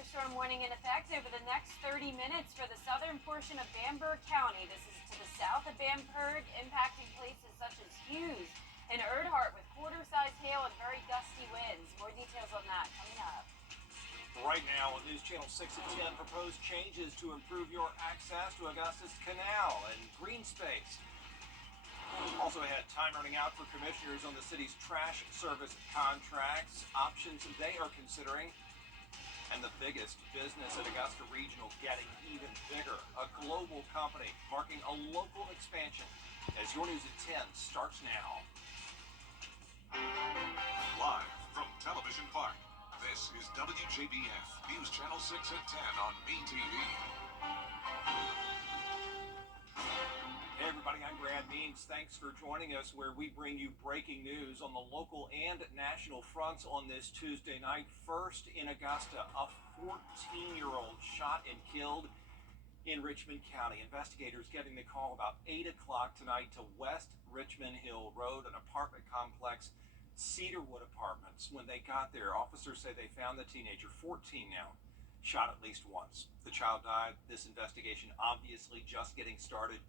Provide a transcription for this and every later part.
thunderstorm warning in effect over the next 30 minutes for the southern portion of Bamberg County. This is to the south of Bamberg, impacting places such as Hughes and Erdhart with quarter-size hail and very gusty winds. More details on that coming up. Right now on News Channel 6 at 10, proposed changes to improve your access to Augustus Canal and green space. Also ahead, time running out for commissioners on the city's trash service contracts, options they are considering. And the biggest business at Augusta Regional getting even bigger, a global company marking a local expansion. As your News at 10 starts now. Live from Television Park, this is WJBF, News Channel 6 at 10 on BTV. Hey everybody, I'm Brad Means. Thanks for joining us where we bring you breaking news on the local and national fronts on this Tuesday night. First in Augusta, a 14-year-old shot and killed in Richmond County. Investigators getting the call about 8 o'clock tonight to West Richmond Hill Road, an apartment complex, Cedarwood Apartments. When they got there, officers say they found the teenager, 14 now, shot at least once. The child died. This investigation obviously just getting started.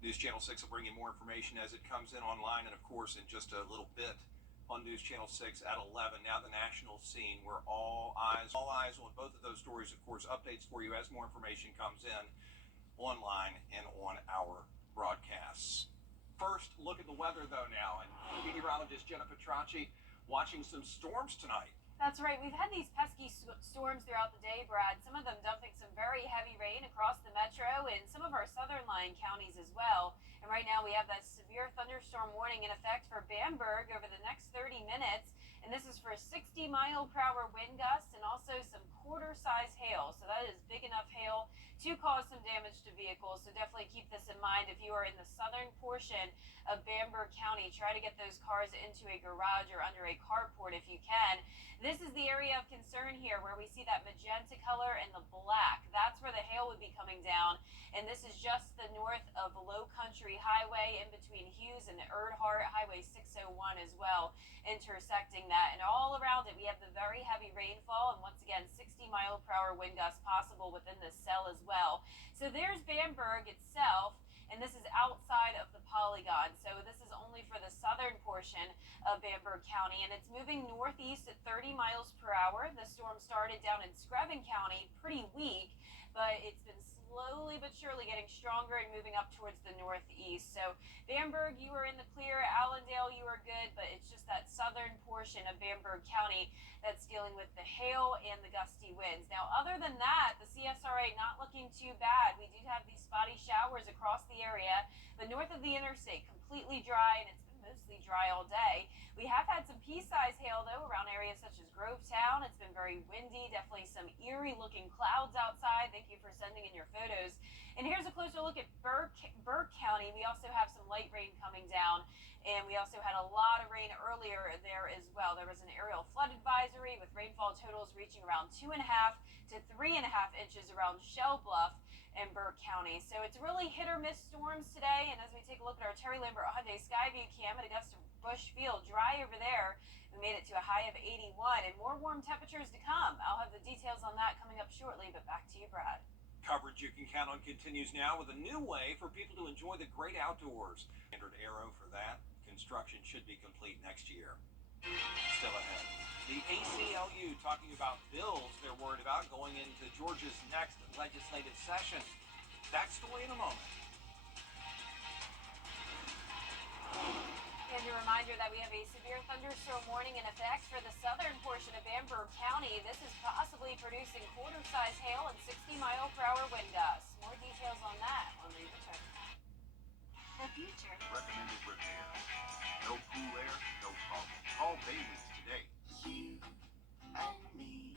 News Channel 6 will bring you more information as it comes in online, and of course in just a little bit on News Channel 6 at 11. Now the national scene where all eyes on both of those stories. Of course, updates for you as more information comes in online and on our broadcasts. First, look at the weather though now, and meteorologist Jenna Petracci watching some storms tonight. That's right. We've had these pesky storms throughout the day, Brad. Some of them dumping some very heavy rain across the metro and some of our southern line counties as well. And right now we have that severe thunderstorm warning in effect for Bamberg over the next 30 minutes. And this is for 60-mile-per-hour wind gusts and also some quarter-size hail. So that is big enough hail to cause some damage to vehicles. So definitely keep this in mind if you are in the southern portion of Bamberg County. Try to get those cars into a garage or under a carport if you can. This is the area of concern here where we see that magenta color and the black. That's where the hail would be coming down. And this is just the north of Low Country Highway in between Hughes and Erdhart, Highway 601 as well, intersecting that. And all around it, we have the very heavy rainfall and once again, 60-mile-per-hour wind gusts possible within this cell as well. So there's Bamberg itself. And this is outside of the polygon. So this is only for the southern portion of Bamberg County. And it's moving northeast at 30 miles per hour. The storm started down in Screven County, pretty weak, but it's been slowly but surely getting stronger and moving up towards the northeast. So Bamberg, you are in the clear. Allendale, you are good, but it's just that southern portion of Bamberg County that's dealing with the hail and the gusty winds. Now, other than that, the CSRA not looking too bad. We do have these spotty showers across the area, but north of the interstate, completely dry, and it's been mostly dry all day. We have had some pea-sized hail, though, around areas such as Grovetown. It's been very windy, definitely some eerie-looking clouds outside. Thank you for sending in your photos. And here's a closer look at Burke County. We also have some light rain coming down, and we also had a lot of rain earlier there as well. There was an aerial flood advisory with rainfall totals reaching around 2.5 to 3.5 inches around Shell Bluff and Burke County. So it's really hit or miss storms today. And as we take a look at our Terry Lambert Hyundai Skyview cam at Augusta Bush Field, dry over there. We made it to a high of 81 and more warm temperatures to come. I'll have the details on that coming up shortly, but back to you, Brad. Coverage you can count on continues now with a new way for people to enjoy the great outdoors. Standard arrow for that. Construction should be complete next year. Still ahead. The ACLU talking about bills they're worried about going into Georgia's next legislative session. That story in a moment. And a reminder that we have a severe thunderstorm warning in effect for the southern portion of Bamberg County. This is possibly producing quarter-size hail and 60-mile-per-hour wind gusts. More details on that when we return. The future. Recommended repair. No cool air, no problem. Call Bailey's today. You and me,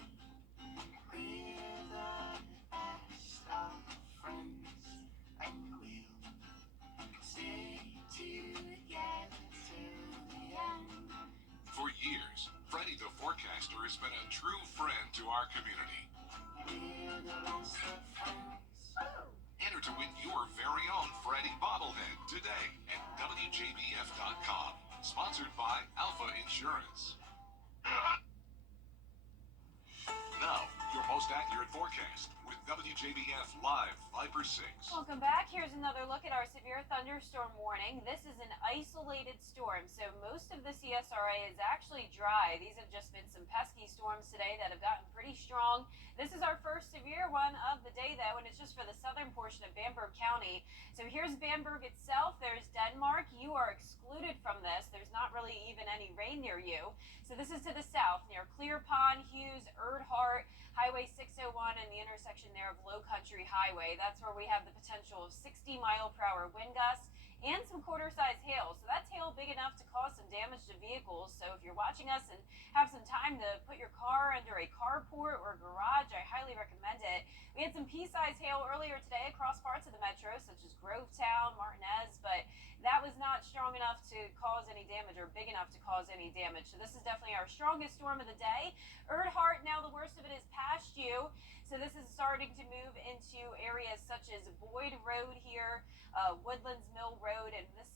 we're the best of friends, and we'll stay together till the end. For years, Freddie the Forecaster has been a true friend to our community. We're the best of friends. Enter to win your very own Freddie bobblehead today at WJBF.com. Sponsored by Alpha Insurance. Now, your most accurate forecast with WJBF Live Viper 6. Welcome back. Here's another look at our severe thunderstorm warning. This is an isolated storm, so most of the CSRA is actually dry. These have just been some pesky storms today that have gotten pretty strong. This is our first severe one of the day, though, and it's just for the southern portion of Bamberg County. So here's Bamberg itself. There's Denmark. You are excluded from this. There's not really even any rain near you. So this is to the south near Clear Pond, Hughes, Erdhart, Highway 601, and the intersection there of Low Country Highway. That's where we have the potential of 60-mile-per-hour wind gusts and some quarter-size hail. So that's hail big enough to cause some damage to vehicles. So if you're watching us and have some time to put your car under a carport or garage, I highly recommend it. We had some pea-sized hail earlier today across parts of the metro, such as Grovetown, Martinez, but that was not strong enough to cause any damage or big enough to cause any damage. So this is definitely our strongest storm of the day. Erdhart, now the worst of it is past you. So this is starting to move into areas such as Boyd Road here, Woodlands Mill Road, and this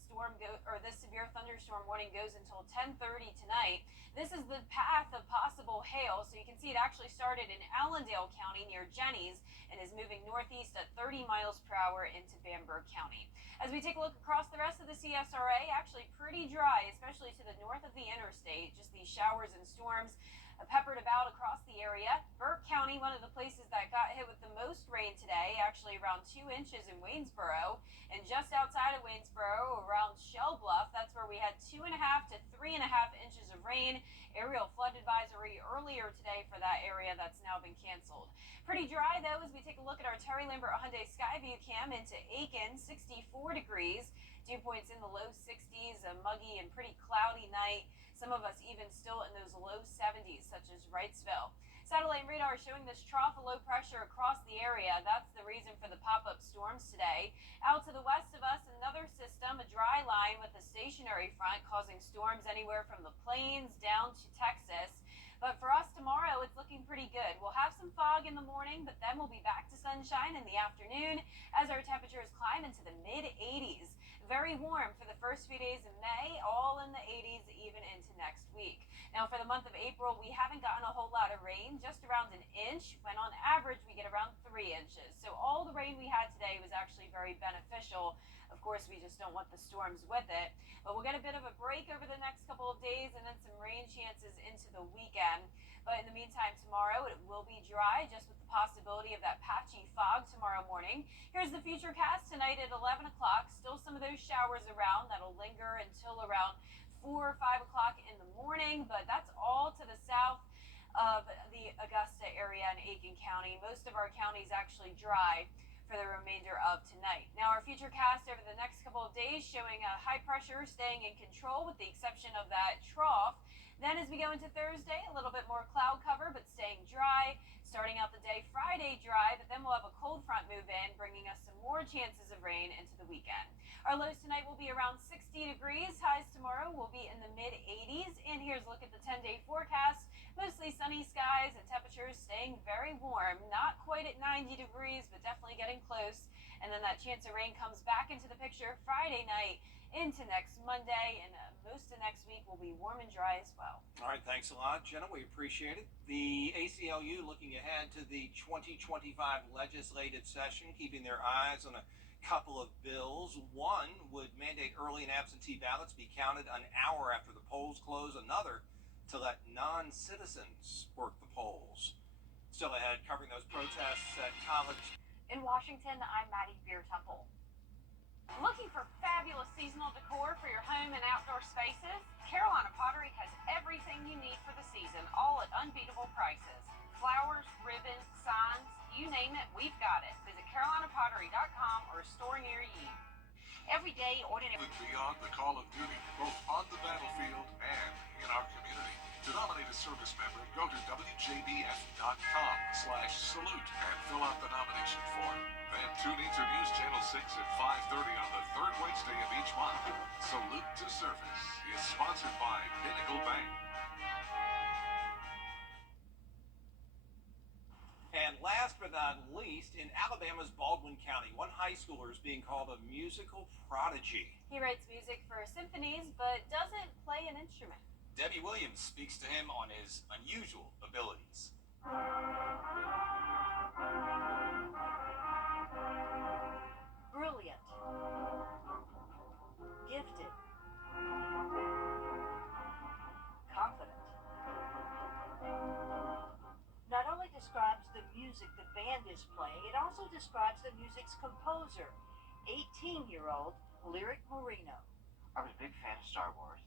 severe thunderstorm warning goes until 10:30 tonight. This is the path of possible hail. So you can see it actually started in Allendale County near Jennings and is moving northeast at 30 miles per hour into Bamberg County. As we take a look across the rest of the CSRA, actually pretty dry, especially to the north of the interstate. Just these showers and storms peppered about across the area. Burke County, one of the places that got hit with the most rain today, actually around 2 inches in Waynesboro. And just outside of Waynesboro, around Shell Bluff, that's where we had 2.5 to 3.5 inches of rain. Aerial flood advisory earlier today for that area that's now been canceled. Pretty dry, though, as we take a look at our Terry Lambert Hyundai Skyview cam into Aiken, 64 degrees. Dew points in the low 60s, a muggy and pretty cloudy night. Some of us even still in those low 70s, such as Wrightsville. Satellite radar showing this trough of low pressure across the area. That's the reason for the pop-up storms today. Out to the west of us, another system, a dry line with a stationary front causing storms anywhere from the plains down to Texas. But for us tomorrow, it's looking pretty good. We'll have some fog in the morning, but then we'll be back to sunshine in the afternoon as our temperatures climb into the mid-80s. Very warm for the first few days of May, all in the 80s, even into next week. Now, for the month of April, we haven't gotten a whole lot of rain, just around an inch, when on average we get around 3 inches. So all the rain we had today was actually very beneficial. Of course, we just don't want the storms with it. But we'll get a bit of a break over the next couple of days and then some rain chances into the weekend. But in the meantime, tomorrow it will be dry, just with the possibility of that patchy fog tomorrow morning. Here's the futurecast tonight at 11 o'clock. Still some of those showers around that'll linger until around 4 or 5 o'clock in the morning, but that's all to the south of the Augusta area in Aiken County. Most of our counties actually dry for the remainder of tonight. Now, our futurecast over the next couple of days showing a high pressure staying in control with the exception of that trough. Then as we go into Thursday, a little bit more cloud cover, but staying dry. Starting out the day Friday dry, but then we'll have a cold front move in, bringing us some more chances of rain into the weekend. Our lows tonight will be around 60 degrees. Highs tomorrow will be in the mid-80s. And here's a look at the 10-day forecast. Mostly sunny skies and temperatures staying very warm. Not quite at 90 degrees, but definitely getting close. And then that chance of rain comes back into the picture Friday night into next Monday, and most of next week will be warm and dry as well. All right, thanks a lot, Jenna. We appreciate it. The ACLU looking ahead to the 2025 legislative session, keeping their eyes on a couple of bills. One would mandate early and absentee ballots be counted an hour after the polls close. Another to let non-citizens work the polls. Still ahead, covering those protests at college. In Washington, I'm Maddie Beer-Temple. Looking for fabulous seasonal decor for your home and outdoor spaces? Carolina Pottery has everything you need for the season, all at unbeatable prices. Flowers, ribbons, signs, you name it, we've got it. Visit carolinapottery.com or a store near you. Every day, ordinary. Beyond the call of duty, both on the battlefield and in our community. To nominate a service member, go to WJBF.com/salute and fill out the nomination form. Then tune into News Channel 6 at 5:30 on the third Wednesday of each month. Salute to Service is sponsored by Pinnacle Bank. And last but not least, in Alabama's Baldwin County, one high schooler is being called a musical prodigy. He writes music for symphonies, but doesn't play an instrument. Debbie Williams speaks to him on his unusual abilities. Brilliant. Gifted. Confident. Not only describes the music the band is playing, it also describes the music's composer, 18-year-old Lyric Marino. I was a big fan of Star Wars.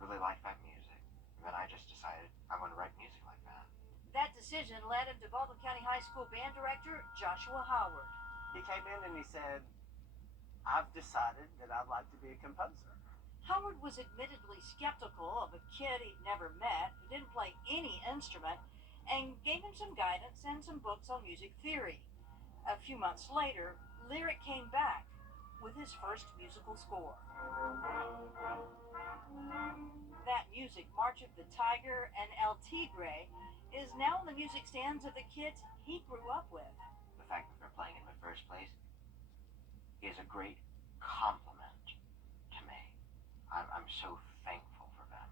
Really liked that music. And then I just decided I want to write music like that. That decision led him to Baldwin County High School band director Joshua Howard. He came in and he said, I've decided that I'd like to be a composer. Howard was admittedly skeptical of a kid he'd never met who didn't play any instrument and gave him some guidance and some books on music theory. A few months later, Lyric came back with his first musical score. That music, March of the Tiger and El Tigre, is now in the music stands of the kids he grew up with. The fact that they're playing it in the first place is a great compliment to me. I'm so thankful for them.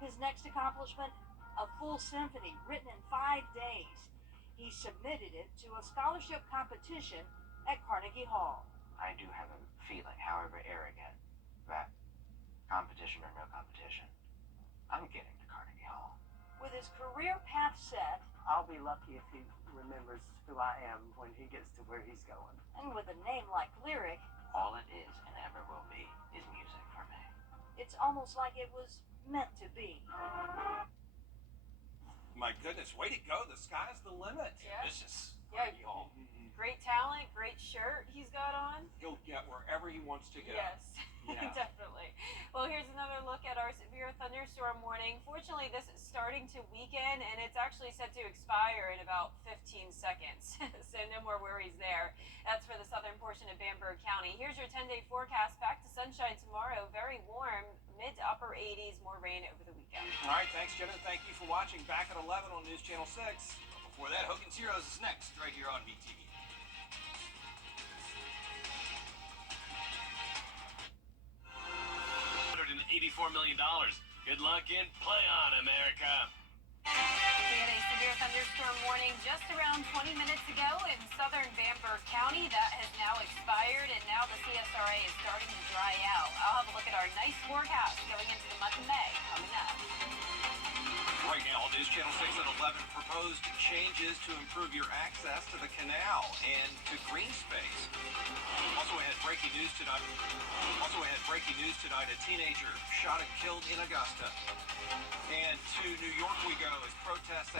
His next accomplishment, a full symphony written in 5 days. He submitted it to a scholarship competition at Carnegie Hall. I do have a feeling, however arrogant, that competition or no competition, I'm getting to Carnegie Hall. With his career path set, I'll be lucky if he remembers who I am when he gets to where he's going. and with a name like Lyric, All it is and ever will be is music for me. it's almost like it was meant to be. My goodness, way to go. The sky's the limit. Yeah. This is Yeah. y'all. Great talent, great shirt he's got on. He'll get wherever he wants to go. Yes, Yeah. definitely. Well, here's another look at our severe thunderstorm warning. Fortunately, this is starting to weaken, and it's actually set to expire in about 15 seconds. So no more worries there. That's for the southern portion of Bamberg County. Here's your 10-day forecast. Back to sunshine tomorrow. Very warm, mid to upper 80s. More rain over the weekend. All right, thanks, Jen, and thank you for watching. Back at 11 on News Channel 6. Before that, Hogan's Heroes is next, right here on BTV. $184 million. Good luck and play on, America. We had a severe thunderstorm warning just around 20 minutes ago in southern Bamberg County. That has now expired, and now the CSRA is starting to dry out. I'll have a look at our nice forecast going into the month of May coming up. Right now on News Channel 6 at 11, proposed changes to improve your access to the canal and to green space. Also ahead, breaking news tonight. A teenager shot and killed in Augusta. And to New York we go as protests.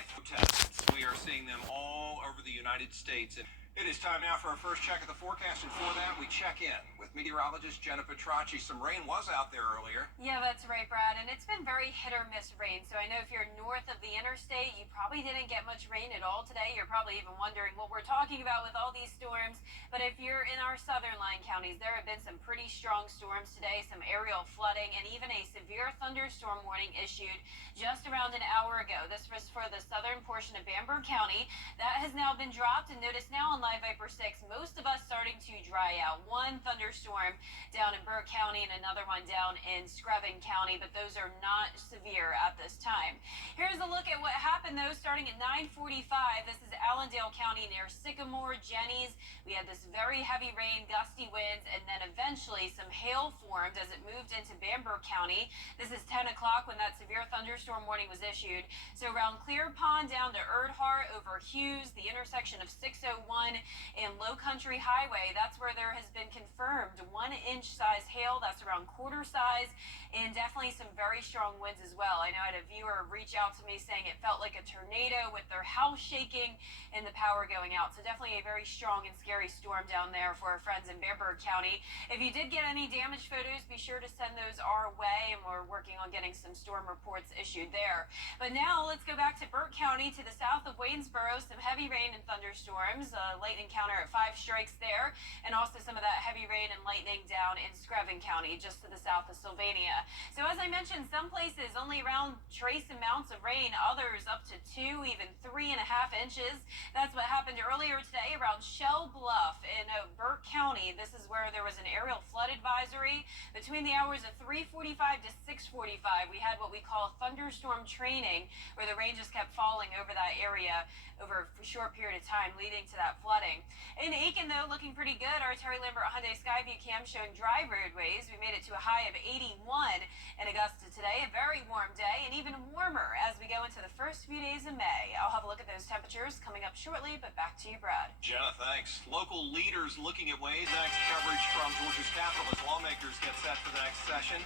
We are seeing them all over the United States. And it is time now for our first check of the forecast, and for that we check in with meteorologist Jenna Petracci. Some rain was out there earlier. Yeah, that's right, Brad, and it's been very hit or miss rain. So I know if you're north of the interstate, you probably didn't get much rain at all today. You're probably even wondering what we're talking about with all these storms. But if you're in our southern line counties, there have been some pretty strong storms today, some aerial flooding, and even a severe thunderstorm warning issued just around an hour ago. This was for the southern portion of Bamberg County. That has now been dropped, and notice now on Live Viper 6, most of us starting to dry out. One thunderstorm down in Burke County and another one down in Screven County, but those are not severe at this time. Here's a look at what happened, though, starting at 9:45. This is Allendale County near Sycamore, Jennies. We had this very heavy rain, gusty winds, and then eventually some hail formed as it moved into Bamberg County. This is 10 o'clock when that severe thunderstorm warning was issued. So around Clear Pond down to Erdhart over Hughes, the intersection of 601 and Low Country Highway, that's where there has been confirmed 1-inch size hail. That's around quarter size, and definitely some very strong winds as well. I know I had a viewer reach out to me saying it felt like a tornado with their house shaking and the power going out. So definitely a very strong and scary storm down there for our friends in Bamberg County. If you did get any damage photos, be sure to send those our way, and we're working on getting some storm reports issued there. But now let's go back to Burke County to the south of Waynesboro. Some heavy rain and thunderstorms. Lightning counter at 5 strikes there, and also some of that heavy rain and lightning down in Screven County, just to the south of Sylvania. So as I mentioned, some places only around trace amounts of rain, others up to 2, even 3.5 inches. That's what happened earlier today around Shell Bluff in Burke County. This is where there was an aerial flood advisory between the hours of 3:45 to 6:45. We had what we call thunderstorm training, where the rain just kept falling over that area over a short period of time, leading to that flooding. In Aiken, though, looking pretty good. Our Terry Lambert Hyundai Skyview cam showing dry roadways. We made it to a high of 81 in Augusta today. A very warm day, and even warmer as we go into the first few days of May. I'll have a look at those temperatures coming up shortly, but back to you, Brad. Jenna, thanks. Local leaders looking at ways. Next coverage from Georgia's capital as lawmakers get set for the next session.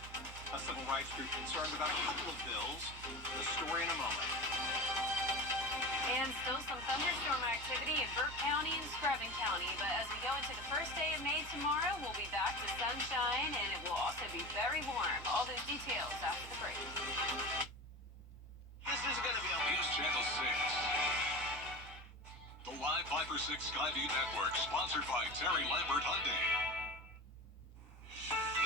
A civil rights group concerned about a couple of bills. The story in a moment. And still some thunderstorm activity in Burke County and Screven County. But as we go into the first day of May tomorrow, we'll be back to sunshine, and it will also be very warm. All those details after the break. This is going to be on News Channel 6. The live Viper 6 Skyview Network, sponsored by Terry Lambert Hyundai.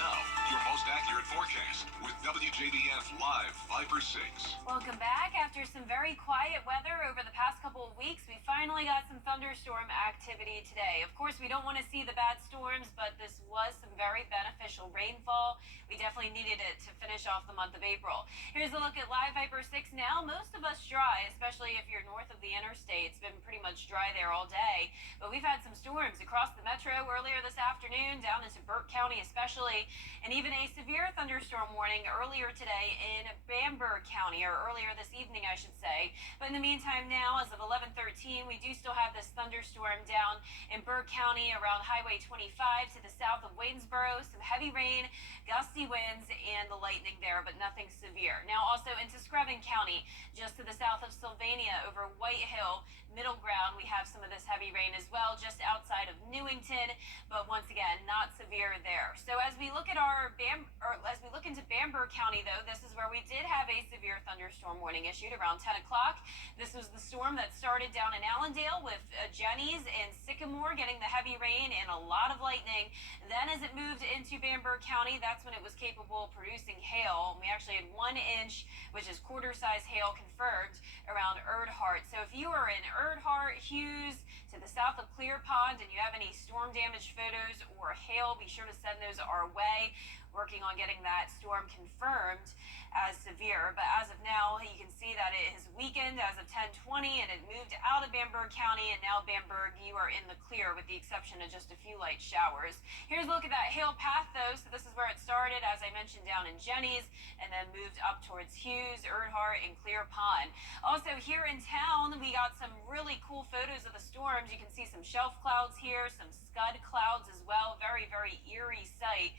Now, your most accurate forecast with WJBF Live Viper 6. Welcome back. After some very quiet weather over the past couple of weeks, we finally got some thunderstorm activity today. Of course, we don't want to see the bad storms, but this was some very beneficial rainfall. We definitely needed it to finish off the month of April. Here's a look at Live Viper 6 now. Most of us dry, especially if you're north of the interstate. It's been pretty much dry there all day. But we've had some storms across the metro earlier this afternoon, down into Burke County especially, and even a severe thunderstorm warning earlier today in Bamberg County, or earlier this evening, I should say. But in the meantime now, as of 11:13, we do still have this thunderstorm down in Burke County around Highway 25 to the south of Waynesboro. Some heavy rain, gusty winds, and the lightning there, but nothing severe. Now also into Screven County, just to the south of Sylvania over White Hill, Middle Ground. We have some of this heavy rain as well, just outside of Newington, but once again, not severe there. So as we look at as we look into Bamberg County, though, this is where we did have a severe thunderstorm warning issued around 10 o'clock. This was the storm that started down in Allendale with Jenny's and Sycamore getting the heavy rain and a lot of lightning. Then as it moved into Bamberg County, that's when it was capable of producing hail. We actually had 1 inch, which is quarter-size hail confirmed around Erdhart. So if you are in Erdhart, Hughes, to the south of Clear Pond, and you have any storm damage photos or hail, be sure to send those our way. Working on getting that storm confirmed as severe, but as of now, you can see that it has weakened as of 10:20, and it moved out of Bamberg County, and now Bamberg, you are in the clear with the exception of just a few light showers. Here's a look at that hail path, though. So this is where it started, as I mentioned, down in Jenny's, and then moved up towards Hughes, Erdhart, and Clear Pond. Also, here in town, we got some really cool photos of the storms. You can see some shelf clouds here, some scud clouds as well. Very, very eerie sight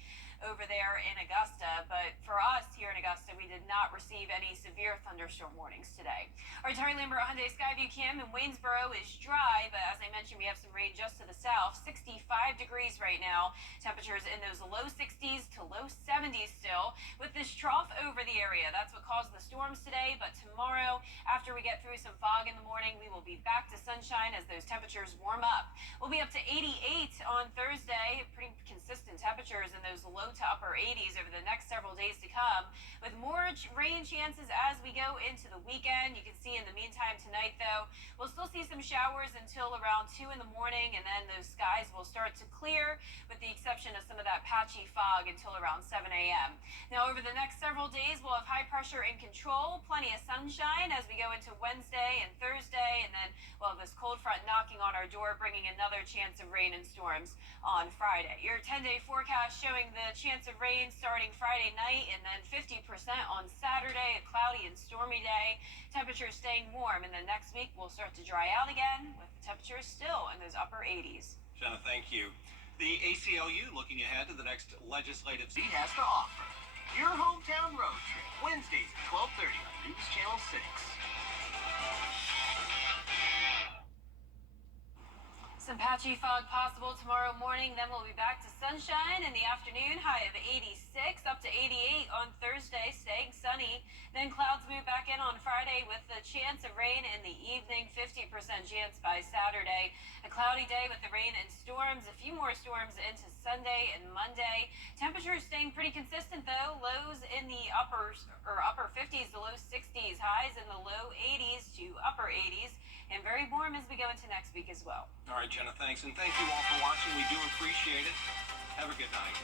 over there in Augusta, but for us here in Augusta, we did not receive any severe thunderstorm warnings today. Our Terry Lambert Hyundai Skyview cam in Waynesboro is dry, but as I mentioned, we have some rain just to the south. 65 degrees right now. Temperatures in those low 60s to low 70s still, with this trough over the area. That's what caused the storms today, but tomorrow, after we get through some fog in the morning, we will be back to sunshine as those temperatures warm up. We'll be up to 88 on Thursday, pretty consistent temperatures in those low to upper 80s over the next several days to come, with more rain chances as we go into the weekend. You can see in the meantime tonight, though, we'll still see some showers until around 2 in the morning, and then those skies will start to clear, with the exception of some of that patchy fog until around 7 a.m. Now, over the next several days, we'll have high pressure in control, plenty of sunshine as we go into Wednesday and Thursday, and then we'll have this cold front knocking on our door, bringing another chance of rain and storms on Friday. Your 10-day forecast showing the chance of rain starting Friday night, and then 50% on Saturday, a cloudy and stormy day. Temperatures staying warm, and then next week we'll start to dry out again, with temperatures still in those upper 80s. Jenna, thank you. The ACLU looking ahead to the next legislative He has to offer. Your hometown road trip, Wednesdays at 12:30 on News Channel 6. Some patchy fog possible tomorrow morning, then we'll be back to sunshine in the afternoon, high of 86, up to 88 on Thursday, staying sunny. Then clouds move back in on Friday with the chance of rain in the evening, 50% chance by Saturday. A cloudy day with the rain and storms, a few more storms into Sunday and Monday. Temperatures staying pretty consistent, though. Lows in the upper 50s to low 60s, highs in the low 80s to upper 80s. and very warm as we go into next week as well. All right, Jenna, thanks. And thank you all for watching. We do appreciate it. Have a good night.